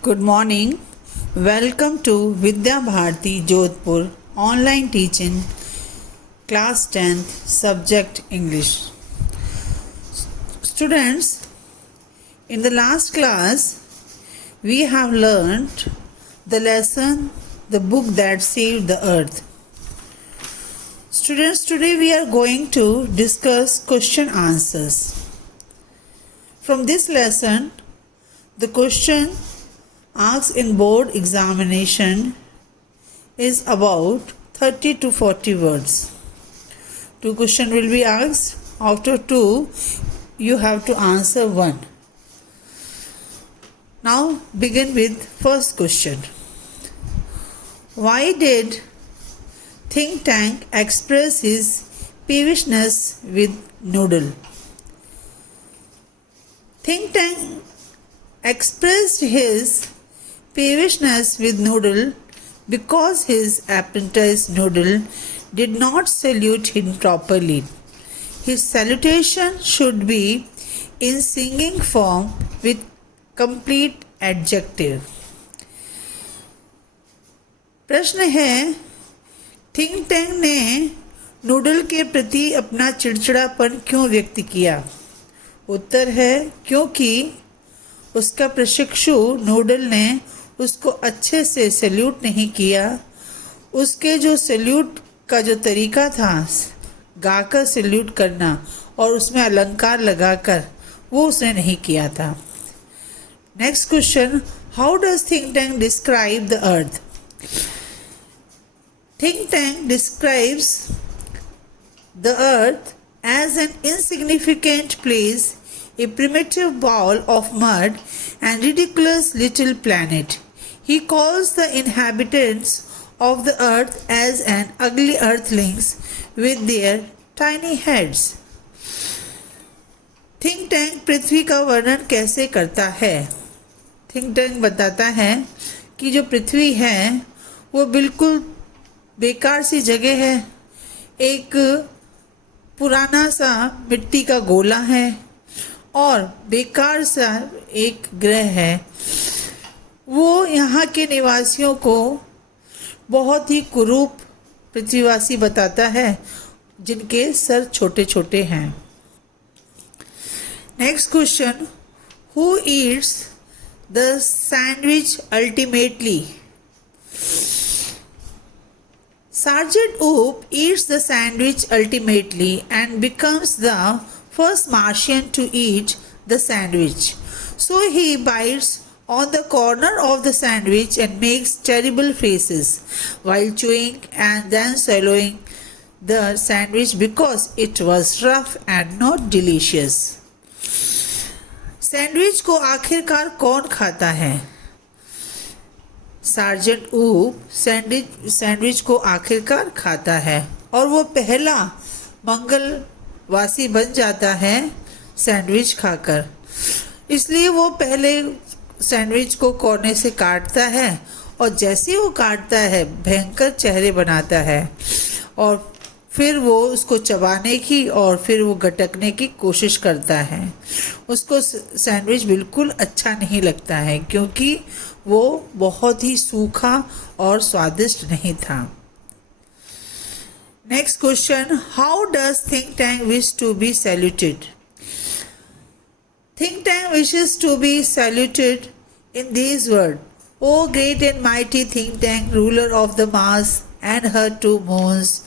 Good morning. Welcome to Vidya Bharati Jodhpur online teaching class 10th subject English. Students, in the last class we have learned the lesson The Book That Saved the Earth. Students, today we are going to discuss question answers. From this lesson, the question asked in board examination is about 30 to 40 words. Two questions will be asked. After two, you have to answer one. Now begin with first question. Why did think tank express his peevishness with noodle? Think tank expressed his peevishness with noodle because his apprentice noodle did not salute him properly. His salutation should be in singing form with complete adjective. प्रश्न है, think tank ने noodle के प्रति अपना चिड़चिड़ापन क्यों व्यक्त किया? उत्तर है, क्योंकि उसका प्रशिक्षु नूडल ने उसको अच्छे से सैल्यूट नहीं किया। उसके जो सैल्यूट का जो तरीका था, गाकर सैल्यूट करना और उसमें अलंकार लगाकर, वो उसने नहीं किया था। Next question, how does think tank describe the earth? Think tank describes the earth as an insignificant place, a primitive ball of mud and ridiculous little planet. He calls the inhabitants of the earth as an ugly earthlings with their tiny heads. Think tank पृथ्वी का वर्णन कैसे करता है? Think tank बताता है कि जो पृथ्वी है वो बिल्कुल बेकार सी जगह है, एक पुराना सा मिट्टी का गोला है और बेकार सा एक ग्रह है। वो यहाँ के निवासियों को बहुत ही कुरूप पृथ्वीवासी बताता है जिनके सर छोटे छोटे हैं। Next question, who eats the sandwich ultimately? Sergeant Oop eats the sandwich ultimately and becomes the first Martian to eat the sandwich. So he bites on the corner of the sandwich and makes terrible faces while chewing and then swallowing the sandwich because it was rough and not delicious. Sandwich को आखिरकार कौन खाता है? Sergeant ऊप sandwich को आखिरकार खाता है और वो पहला मंगलवासी बन जाता है सैंडविच खाकर। इसलिए वो पहले सैंडविच को कोने से काटता है और जैसे वो काटता है भयंकर चेहरे बनाता है और फिर वो उसको चबाने की और फिर वो गटकने की कोशिश करता है। उसको सैंडविच बिल्कुल अच्छा नहीं लगता है क्योंकि वो बहुत ही सूखा और स्वादिष्ट नहीं था। Next question, how does think tank wish to be saluted? Think tank wishes to be saluted in this word, o great and mighty think tank, ruler of the Mars and her two moons,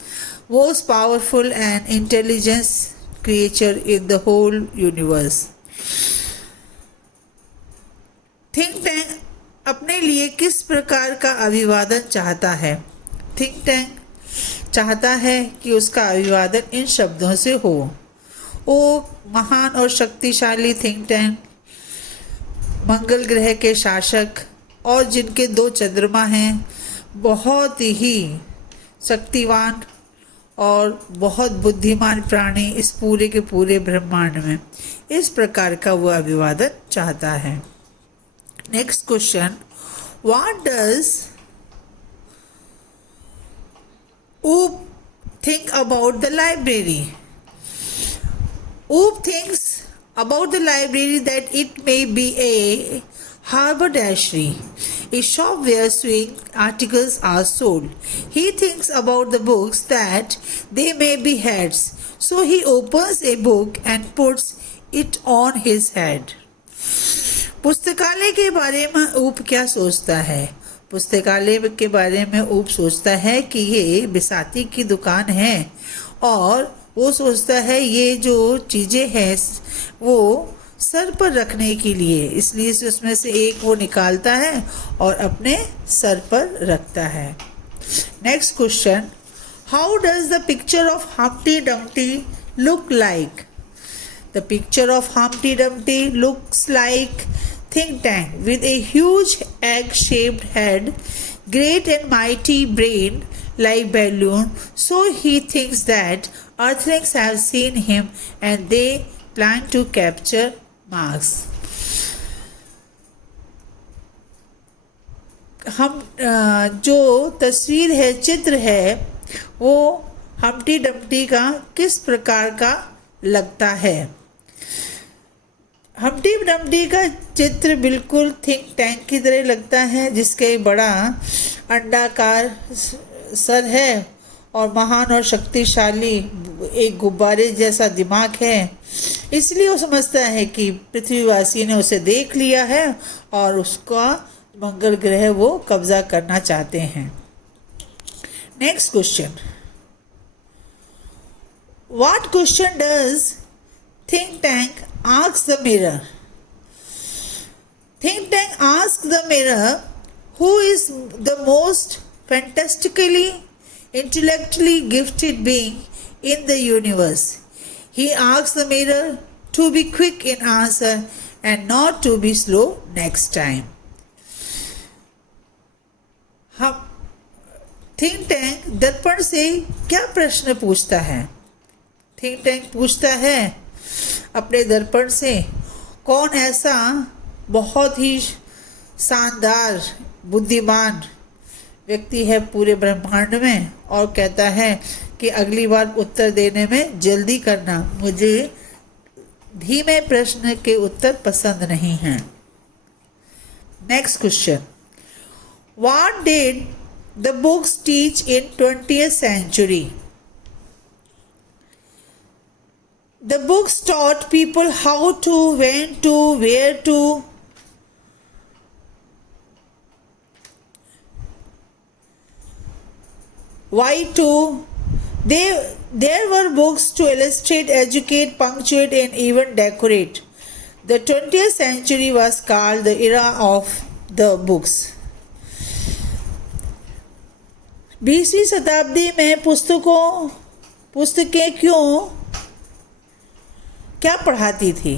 most powerful and intelligent creature in the whole universe. Think tank अपने लिए किस प्रकार का अभिवादन चाहता है? Think tank चाहता है कि उसका अभिवादन इन शब्दों से हो, ओ महान और शक्तिशाली थिंक टैंक, मंगल ग्रह के शासक और जिनके 2 चंद्रमा हैं, बहुत ही शक्तिवान और बहुत बुद्धिमान प्राणी इस पूरे के पूरे ब्रह्मांड में, इस प्रकार का वो अभिवादन चाहता है। नेक्स्ट क्वेश्चन, व्हाट डज ऊप थिंक अबाउट द लाइब्रेरी? ऊप thinks about the library that it may be a haberdashery, a shop where sewing articles are sold. He thinks about the books that they may be heads, so he opens a book and puts it on his head. पुस्तकालय के बारे में ऊप क्या सोचता है? पुस्तकालय के बारे में ऊप सोचता है कि ये बिसाती की दुकान है और वो सोचता है ये जो चीज़ें हैं वो सर पर रखने के लिए, इसलिए उसमें से एक वो निकालता है और अपने सर पर रखता है। Next question, how does the picture of Humpty Dumpty look like? The picture of Humpty Dumpty looks like think tank with a huge egg-shaped head, great and mighty brain like balloon. So he thinks that Earthlings have seen him and they plan to capture Mars. हम जो तस्वीर है, चित्र है, वो Humpty Dumpty का किस प्रकार का लगता है? हम्प्टी डम्प्टी का चित्र बिल्कुल थिंक टैंक की तरह लगता है, जिसका एक बड़ा अंडाकार सर है और महान और शक्तिशाली एक गुब्बारे जैसा दिमाग है। इसलिए वो समझता है कि पृथ्वीवासी ने उसे देख लिया है और उसका मंगल ग्रह वो कब्जा करना चाहते हैं। Next question, what question does think tank ask the mirror? Think tank asks the mirror, who is the most fantastically intellectually gifted being in the universe? He asks the mirror to be quick in answer and not to be slow next time. हम think tank दर्पण से क्या प्रश्न पूछता है? Think tank पूछता है अपने दर्पण से, कौन ऐसा बहुत ही शानदार बुद्धिमान व्यक्ति है पूरे ब्रह्मांड में, और कहता है कि अगली बार उत्तर देने में जल्दी करना, मुझे धीमे प्रश्न के उत्तर पसंद नहीं हैं। Next question, what did the books teach in 20th century? The books taught people how to, when to, where to, why to. There were books to illustrate, educate, punctuate, and even decorate. The 20th century was called the era of the books. 20वीं शताब्दी में पुस्तकें क्या पढ़ाती थी,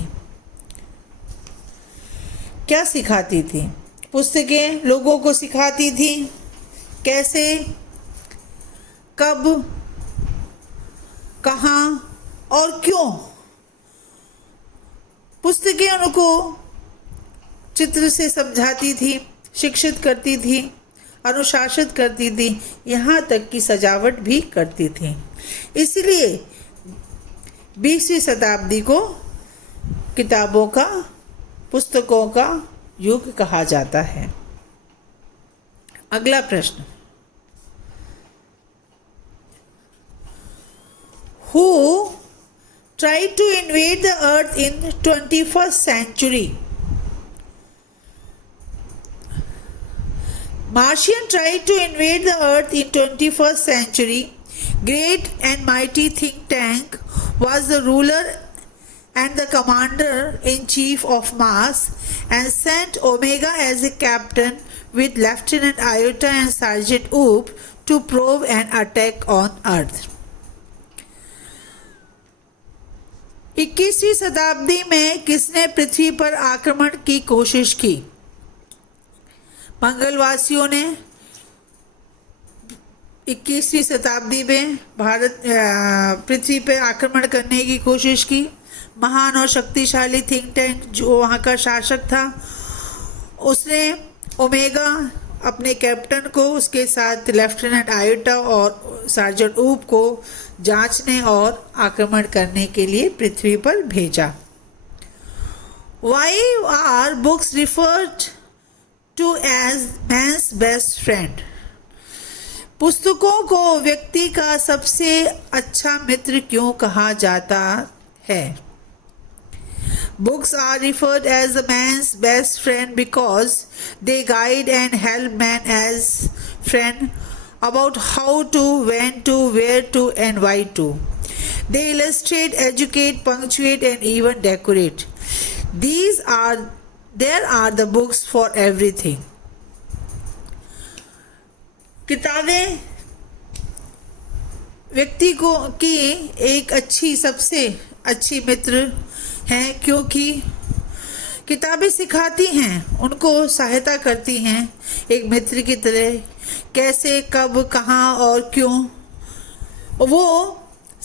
क्या सिखाती थी? पुस्तकें लोगों को सिखाती थी कैसे, कब, कहाँ और क्यों। पुस्तकें उनको चित्र से समझाती थी, शिक्षित करती थी, अनुशासित करती थी, यहाँ तक कि सजावट भी करती थी। इसलिए 20वीं शताब्दी को किताबों का, पुस्तकों का युग कहा जाता है। अगला प्रश्न, Who tried to invade the earth in 21st century? Martian tried to invade the earth in 21st century. Great and mighty think tank was the ruler and the commander-in-chief of Mars and sent Omega as a captain with Lieutenant Iota and Sergeant Oop to probe an attack on Earth. 21वीं शताब्दी में किसने पृथ्वी पर आक्रमण की कोशिश की? मंगलवासियों ने 21वीं शताब्दी में पृथ्वी पर आक्रमण करने की कोशिश की। महान और शक्तिशाली थिंक टैंक जो वहाँ का शासक था, उसने ओमेगा अपने कैप्टन को, उसके साथ लेफ्टिनेंट आयोटा और सार्जेंट ऊप को जांचने और आक्रमण करने के लिए पृथ्वी पर भेजा। Why are books referred to as man's best friend. पुस्तकों को व्यक्ति का सबसे अच्छा मित्र क्यों कहा जाता है? Books are referred as a man's best friend because they guide and help man as friend about how to, when to, where to, and why to. They illustrate, educate, punctuate, and even decorate. There are the books for everything. किताबें व्यक्ति को की एक सबसे अच्छी मित्र हैं, क्योंकि किताबें सिखाती हैं, उनको सहायता करती हैं एक मित्र की तरह, कैसे, कब, कहाँ और क्यों। वो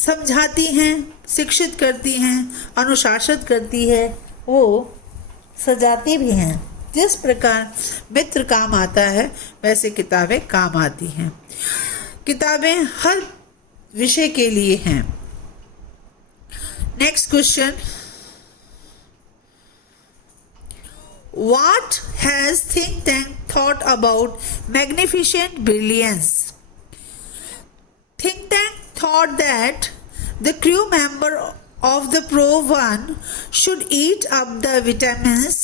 समझाती हैं, शिक्षित करती हैं, अनुशासित करती है, वो सजाती भी हैं। जिस प्रकार मित्र काम आता है वैसे किताबें काम आती हैं। किताबें हर विषय के लिए हैं। Next question, What has think tank thought about magnificent brilliance? Think tank thought that the crew member of the Pro-1 should eat up the vitamins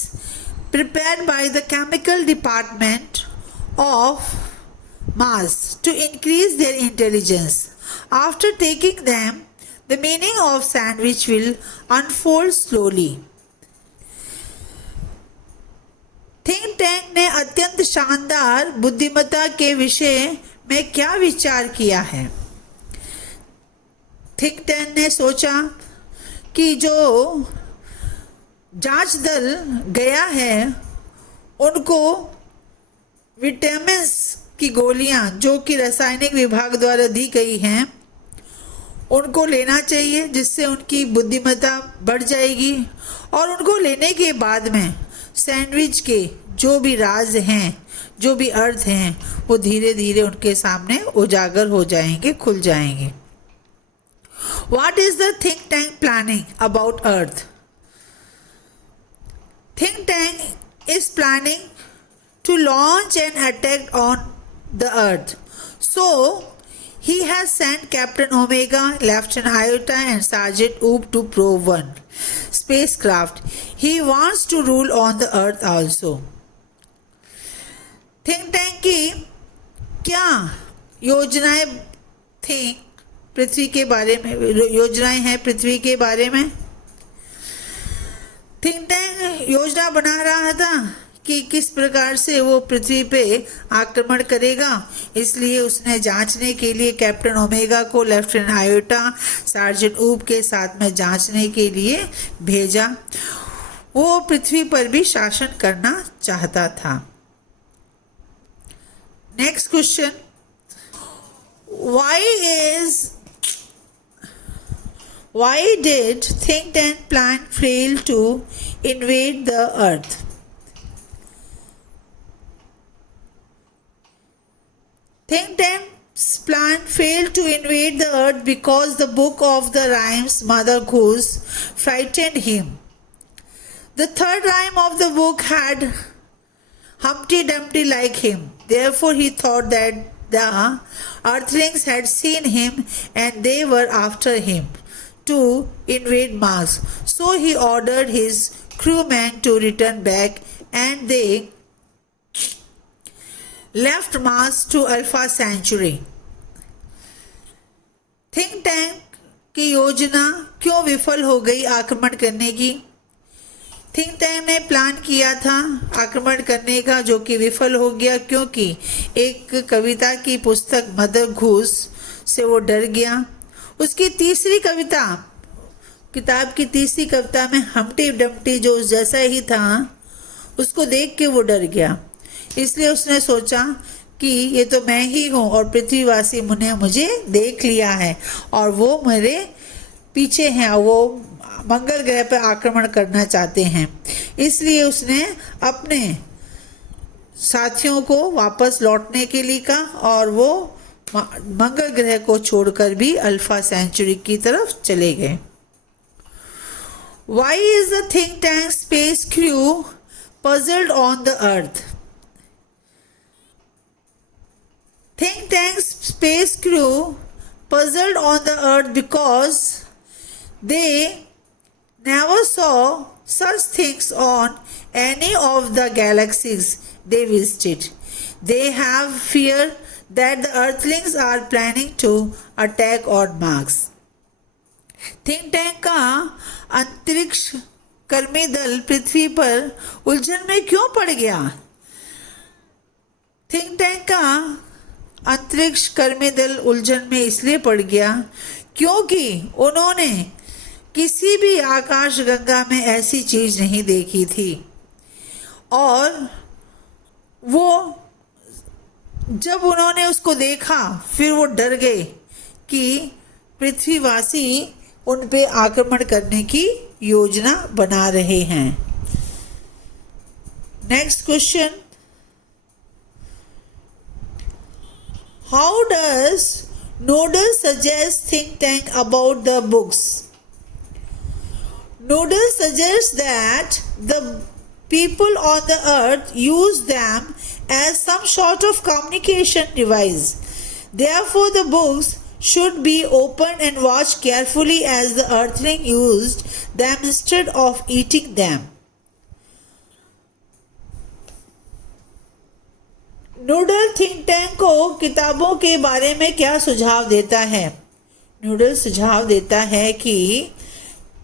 prepared by the chemical department of Mars to increase their intelligence. After taking them, the meaning of sandwich will unfold slowly. Think tank ने अत्यंत शानदार बुद्धिमत्ता के विषय में क्या विचार किया है? थिंक टैंक ने सोचा कि जो जांच दल गया है उनको विटामिन्स की गोलियां जो कि रासायनिक विभाग द्वारा दी गई हैं उनको लेना चाहिए, जिससे उनकी बुद्धिमत्ता बढ़ जाएगी। और उनको लेने के बाद में सैंडविच के जो भी राज हैं, जो भी अर्थ हैं, वो धीरे धीरे उनके सामने उजागर हो जाएंगे, खुल जाएंगे। What is the think tank planning about Earth? Think tank is planning to launch an attack on the Earth. So, he has sent Captain Omega, Lieutenant Iota, and Sergeant Oop to Pro-1 spacecraft. He wants to rule on the Earth also. Think tank की क्या योजनाएं थी पृथ्वी के बारे में, योजनाएं हैं पृथ्वी के बारे में? थिंक टैंक योजना बना रहा था कि किस प्रकार से वो पृथ्वी पे आक्रमण करेगा, इसलिए उसने जांचने के लिए कैप्टन ओमेगा को लेफ्टिनेंट आयोटा, सार्जेंट ऊप के साथ में जांचने के लिए भेजा। वो पृथ्वी पर भी शासन करना चाहता था। Next question, why did think tank plan fail to invade the Earth? Think tank's plan failed to invade the Earth because the book of the rhymes Mother Goose frightened him. The third rhyme of the book had Humpty Dumpty like him. Therefore, he thought that the Earthlings had seen him and they were after him to invade Mars. So he ordered his crewmen to return back and they left Mars to Alpha Centauri. Think tank की योजना क्यों विफल हो गई आक्रमण करने की? Think tank ने प्लान किया था आक्रमण करने का, जो कि विफल हो गया क्योंकि एक कविता की पुस्तक मदर घूस से वो डर गया। उसकी तीसरी कविता, किताब की तीसरी कविता में हम्टी डम्टी जो जैसा ही था उसको देख के वो डर गया। इसलिए उसने सोचा कि ये तो मैं ही हूँ और पृथ्वीवासी मुझे देख लिया है और वो मेरे पीछे हैं, वो मंगल ग्रह पर आक्रमण करना चाहते हैं। इसलिए उसने अपने साथियों को वापस लौटने के लिए कहा और वो मंगल ग्रह को छोड़कर भी अल्फा सेंचुरी की तरफ चले गए। Why is the think tank space crew puzzled on the Earth? Think tank's space crew puzzled on the earth because they never saw such things on any of the galaxies they visited. They have fear that the earthlings are planning to attack on Mars. Think tank का अंतरिक्ष कर्मी दल पृथ्वी पर उलझन में क्यों पड़ गया? थिंक टैंक का अंतरिक्ष कर्मी दल उलझन में इसलिए पड़ गया क्योंकि उन्होंने किसी भी आकाशगंगा में ऐसी चीज नहीं देखी थी और वो जब उन्होंने उसको देखा फिर वो डर गए कि पृथ्वीवासी उन पे आक्रमण करने की योजना बना रहे हैं. Next question, how does nodal suggest think tank about the books? Nodal suggests that the people on the earth use them as some sort of communication device. Therefore, the books should be opened and watched carefully as the earthling used them instead of eating them. Nodal think tank को किताबों के बारे में क्या सुझाव देता है? Nodal सुझाव देता है कि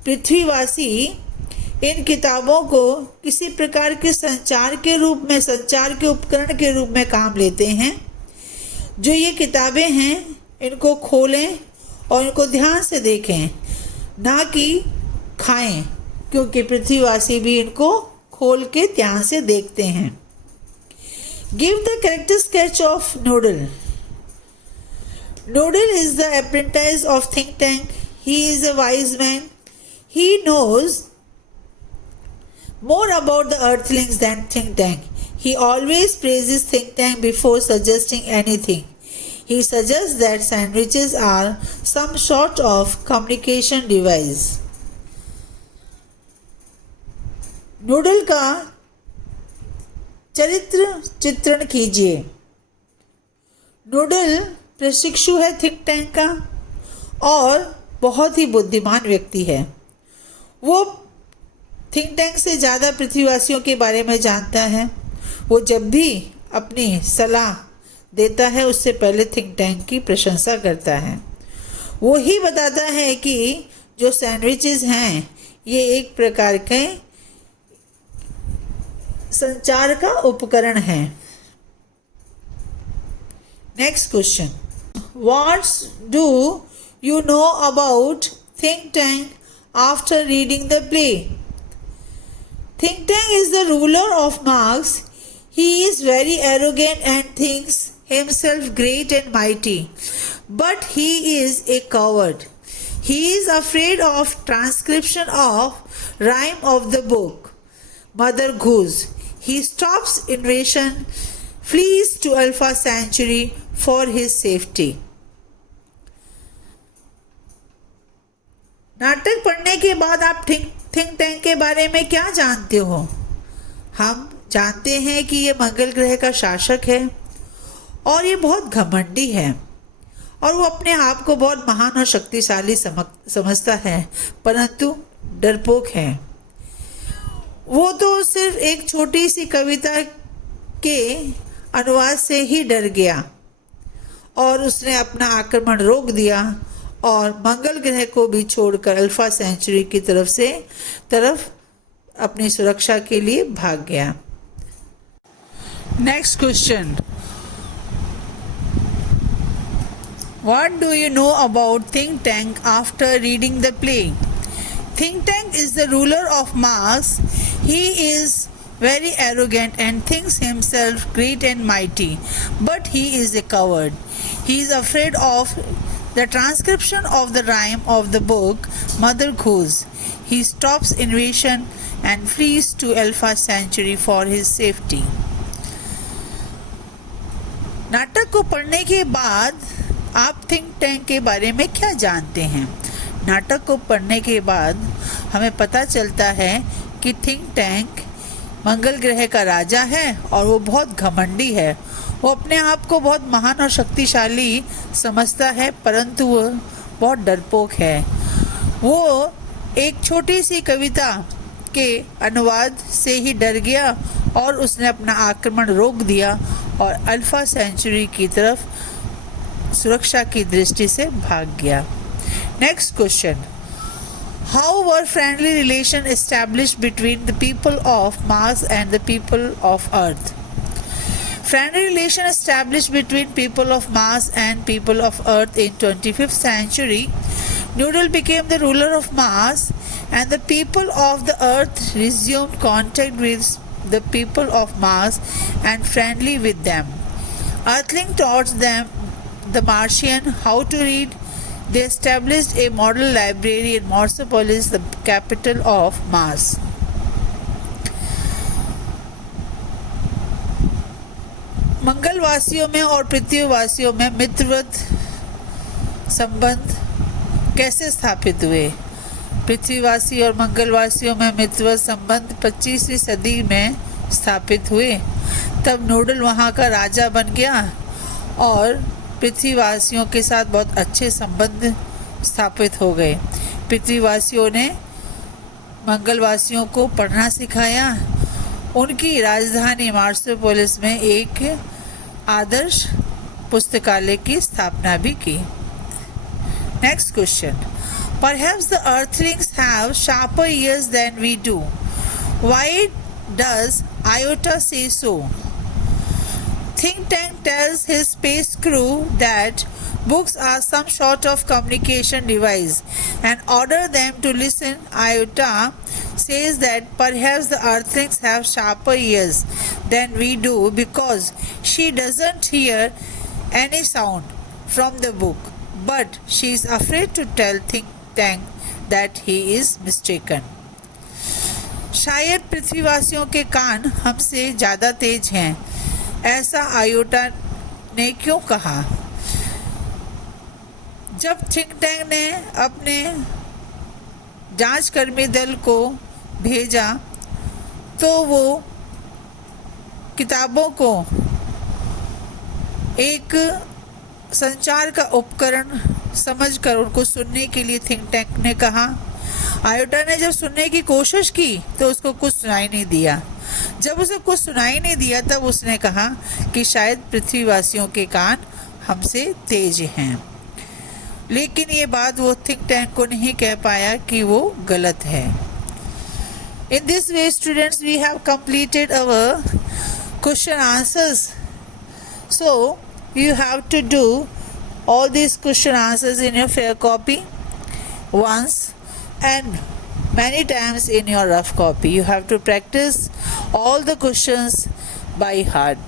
पृथ्वीवासी इन किताबों को किसी प्रकार के संचार के उपकरण के रूप में काम लेते हैं. जो ये किताबें हैं इनको खोलें और इनको ध्यान से देखें, ना कि खाएं, क्योंकि पृथ्वीवासी भी इनको खोल के ध्यान से देखते हैं. Give the character sketch of nodal. Nodal is the apprentice of think tank. He is a wise man. He knows more about the earthlings than think tank. He always praises think tank before suggesting anything. He suggests that sandwiches are some sort of communication device. Nodal का चरित्र चित्रण कीजिए. Nodal प्रशिक्षु है think tank का और बहुत ही बुद्धिमान व्यक्ति है. वो थिंक टैंक से ज़्यादा पृथ्वीवासियों के बारे में जानता है. वो जब भी अपनी सलाह देता है उससे पहले थिंक टैंक की प्रशंसा करता है. वो ही बताता है कि जो सैंडविचेस हैं ये एक प्रकार के संचार का उपकरण है. Next question, what's do you know about think tank after reading the play? Think tank is the ruler of Mars. He is very arrogant and thinks himself great and mighty, but he is a coward. He is afraid of transcription of rhyme of the book Mother Goose. He stops invasion, flees to Alpha Sanctuary for his safety. नाटक पढ़ने के बाद आप think tank के बारे में क्या जानते हो? हम जानते हैं कि ये मंगल ग्रह का शासक है और ये बहुत घमंडी है और वो अपने आप को बहुत महान और शक्तिशाली समझता है, परंतु डरपोक है. वो तो सिर्फ एक छोटी सी कविता के अनुवाद से ही डर गया और उसने अपना आक्रमण रोक दिया और मंगल ग्रह को भी छोड़कर अल्फा सेंचुरी की तरफ अपनी सुरक्षा के लिए भाग गया. Next question, what do you know about think tank after reading the play? Think tank is the ruler of Mars. He is very arrogant and thinks himself great and mighty, but he is a coward. He is afraid of the transcription of the rhyme of the book Mother Goose. He stops invasion and flees to Alpha Sanctuary for his safety. नाटक को पढ़ने के बाद आप think tank के बारे में क्या जानते हैं? नाटक को पढ़ने के बाद हमें पता चलता है कि थिंक टैंक मंगल ग्रह का राजा है और वो बहुत घमंडी है वो अपने आप को बहुत महान और शक्तिशाली समझता है, परंतु वो बहुत डरपोक है। वो एक छोटी सी कविता के अनुवाद से ही डर गया और उसने अपना आक्रमण रोक दिया और अल्फा सेंचुरी की तरफ सुरक्षा की दृष्टि से भाग गया। Next question, how were friendly relation established between the people of Mars and the people of earth? Friendly relation established between people of Mars and people of Earth in 25th century. Noodle became the ruler of Mars, and the people of the Earth resumed contact with the people of Mars and friendly with them. Earthling taught them the Martian how to read. They established a model library in Marsopolis, the capital of Mars. मंगलवासियों में और पृथ्वीवासियों में मित्रवत संबंध कैसे स्थापित हुए? पृथ्वीवासी और मंगलवासियों में मित्रवत संबंध 25वीं सदी में स्थापित हुए। तब नोडल वहाँ का राजा बन गया और पृथ्वीवासियों के साथ बहुत अच्छे संबंध स्थापित हो गए। पृथ्वीवासियों ने मंगलवासियों को पढ़ना सिखाया। उनकी राजधानी मार्सोपोलिस में एक आदर्श पुस्तकालय की स्थापना भी की। Next question, perhaps the earthlings have sharper ears than we do, why does Iota say so? Think Tank tells his space crew that books are some sort of communication device and order them to listen. Iota says that perhaps the earthlings have sharper ears than we do because she doesn't hear any sound from the book, but she is afraid to tell Think Tank that he is mistaken. शायद पृथ्वीवासियों के कान हमसे ज़्यादा तेज हैं, ऐसा iota ने क्यों कहा? जब थिंक टैंक ने अपने जांचकर्मी दल को भेजा तो वो किताबों को एक संचार का उपकरण समझकर उनको सुनने के लिए थिंक टैंक ने कहा। आयोटा ने जब सुनने की कोशिश की तो उसको कुछ सुनाई नहीं दिया। जब उसे कुछ सुनाई नहीं दिया तब उसने कहा कि शायद पृथ्वीवासियों के कान हमसे तेज हैं, लेकिन ये बात वो थिंक टैंक को नहीं कह पाया कि वो गलत है। In this way, students, we have completed our question answers. So you have to do all these question answers in your fair copy once and many times in your rough copy. You have to practice all the questions by heart.